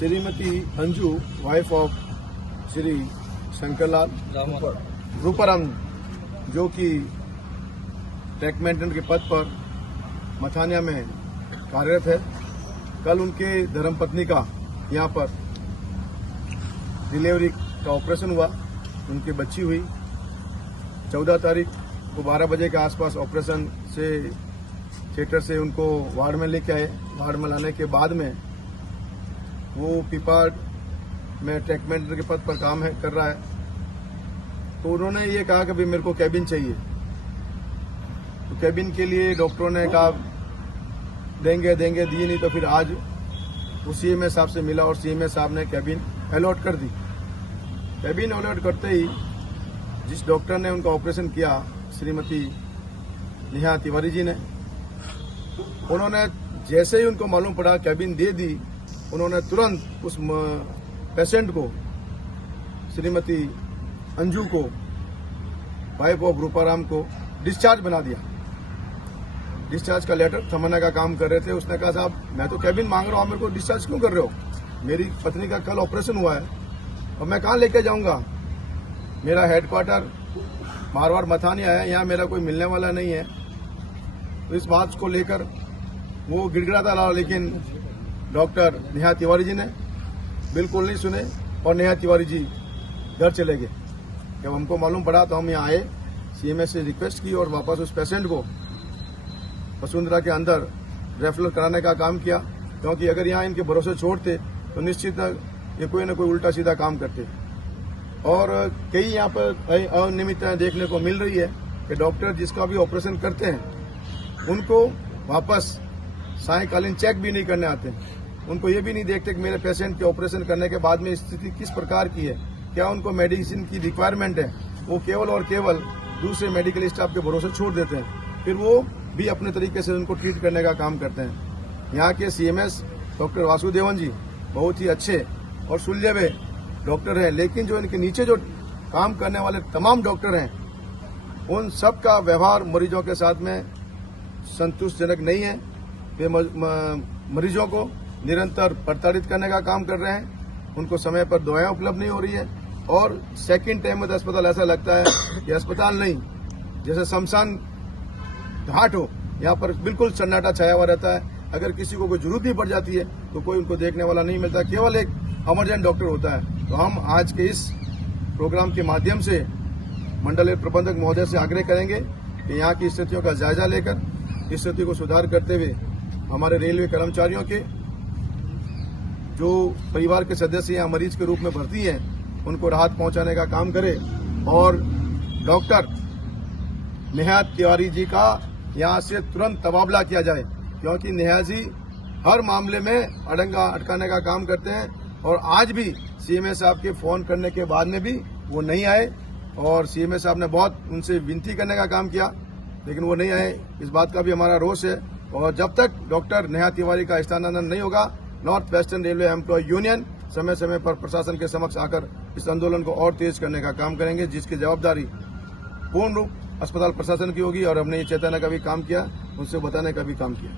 Shrimati Anju, wife of Shri Shankarlal Ruparam, जो कि track maintenance के पद पर मथानिया में कार्यरत है। कल उनके धर्मपत्नी का यहाँ पर डिलीवरी का ऑपरेशन हुआ, उनकी बच्ची हुई। 14 तारीख को 12 बजे के आसपास ऑपरेशन से थिएटर से उनको वार्ड में लेके आए। वार्ड में लाने के बाद में वो पीपाड़ में ट्रैक मेंटेनेंस के पद पर काम कर रहा है। तो उन्होंने ये कहा कि भाई मेरे को कैबिन चाहिए। तो कैबिन के लिए डॉक्टरों ने कहा देंगे दिए नहीं। तो फिर आज वो सीएमए साहब से मिला और सीएमए साहब ने कैबिन अलॉट कर दी। कैबिन अलॉट करते ही जिस डॉक्टर ने उनका ऑपरेशन किया, श्रीमती नेहा तिवारी जी ने, उन्होंने जैसे ही उनको मालूम पड़ा कैबिन दे दी, उन्होंने तुरंत उस पेशेंट को, श्रीमती अंजू को, वाइफ ऑफ रूपाराम को डिस्चार्ज बना दिया। डिस्चार्ज का लेटर थमाने का काम कर रहे थे। उसने कहा साहब मैं तो कैबिन मांग रहा हूं, मेरे को डिस्चार्ज क्यों कर रहे हो? मेरी पत्नी का कल ऑपरेशन हुआ है और मैं कहां लेके जाऊंगा? मेरा हेडक्वार्टर मारवाड़ मथानिया है, यहाँ मेरा कोई मिलने वाला नहीं है। तो इस बात को लेकर वो गिड़गिड़ाता रहा, लेकिन डॉक्टर नेहा तिवारी जी ने बिल्कुल नहीं सुने और नेहा तिवारी जी घर चले गए। जब हमको मालूम पड़ा तो हम यहाँ आए, सीएमए से रिक्वेस्ट की और वापस उस पेशेंट को वसुंधरा के अंदर रेफर कराने का काम किया, क्योंकि अगर यहाँ इनके भरोसे छोड़ते तो निश्चित ये कोई न कोई उल्टा सीधा काम करते। और कई यहाँ पर अनियमितताएं देखने को मिल रही है कि डॉक्टर जिसका भी ऑपरेशन करते हैं उनको वापस सायंकालीन चेक भी नहीं करने आते। उनको ये भी नहीं देखते कि मेरे पेशेंट के ऑपरेशन करने के बाद में स्थिति किस प्रकार की है, क्या उनको मेडिसिन की रिक्वायरमेंट है। वो केवल और केवल दूसरे मेडिकल स्टाफ के भरोसे छोड़ देते हैं, फिर वो भी अपने तरीके से उनको ट्रीट करने का काम करते हैं। यहाँ के सीएमएस डॉक्टर वासुदेवन जी बहुत ही अच्छे और सुलझे डॉक्टर हैं, लेकिन जो इनके नीचे जो काम करने वाले तमाम डॉक्टर हैं, उन सब का व्यवहार मरीजों के साथ में संतुष्टजनक नहीं है। वे मरीजों को निरंतर प्रताड़ित करने का काम कर रहे हैं। उनको समय पर दवाएं उपलब्ध नहीं हो रही है और सेकंड टाइम में तो अस्पताल ऐसा लगता है कि अस्पताल नहीं, जैसे शमशान घाट हो। यहाँ पर बिल्कुल सन्नाटा छाया हुआ रहता है। अगर किसी को कोई जरूरत भी पड़ जाती है तो कोई उनको देखने वाला नहीं मिलता, केवल एक इमरजेंट डॉक्टर होता है। तो हम आज के इस प्रोग्राम के माध्यम से मंडलीय प्रबंधक महोदय से आग्रह करेंगे कि यहाँ की स्थितियों का जायजा लेकर इस स्थिति को सुधार करते हुए हमारे रेलवे कर्मचारियों के जो परिवार के सदस्य यहाँ मरीज के रूप में भर्ती हैं उनको राहत पहुंचाने का काम करे और डॉक्टर नेहा तिवारी जी का यहाँ से तुरंत तबादला किया जाए, क्योंकि नेहा जी हर मामले में अड़ंगा अटकाने का काम करते हैं। और आज भी सीएमए साहब के फोन करने के बाद में भी वो नहीं आए और सीएमए साहब ने बहुत उनसे विनती करने का काम किया, लेकिन वो नहीं आए। इस बात का भी हमारा रोष है और जब तक डॉक्टर नेहा तिवारी का स्थानांतरण नहीं होगा, North Western Railway employ union समय समय पर प्रशासन के समक्ष आकर इस आंदोलन को और तेज करने का काम करेंगे, जिसकी जवाबदारी पूर्ण रूप अस्पताल प्रशासन की होगी। और हमने ये चेताने का भी काम किया, उनसे बताने का भी काम किया।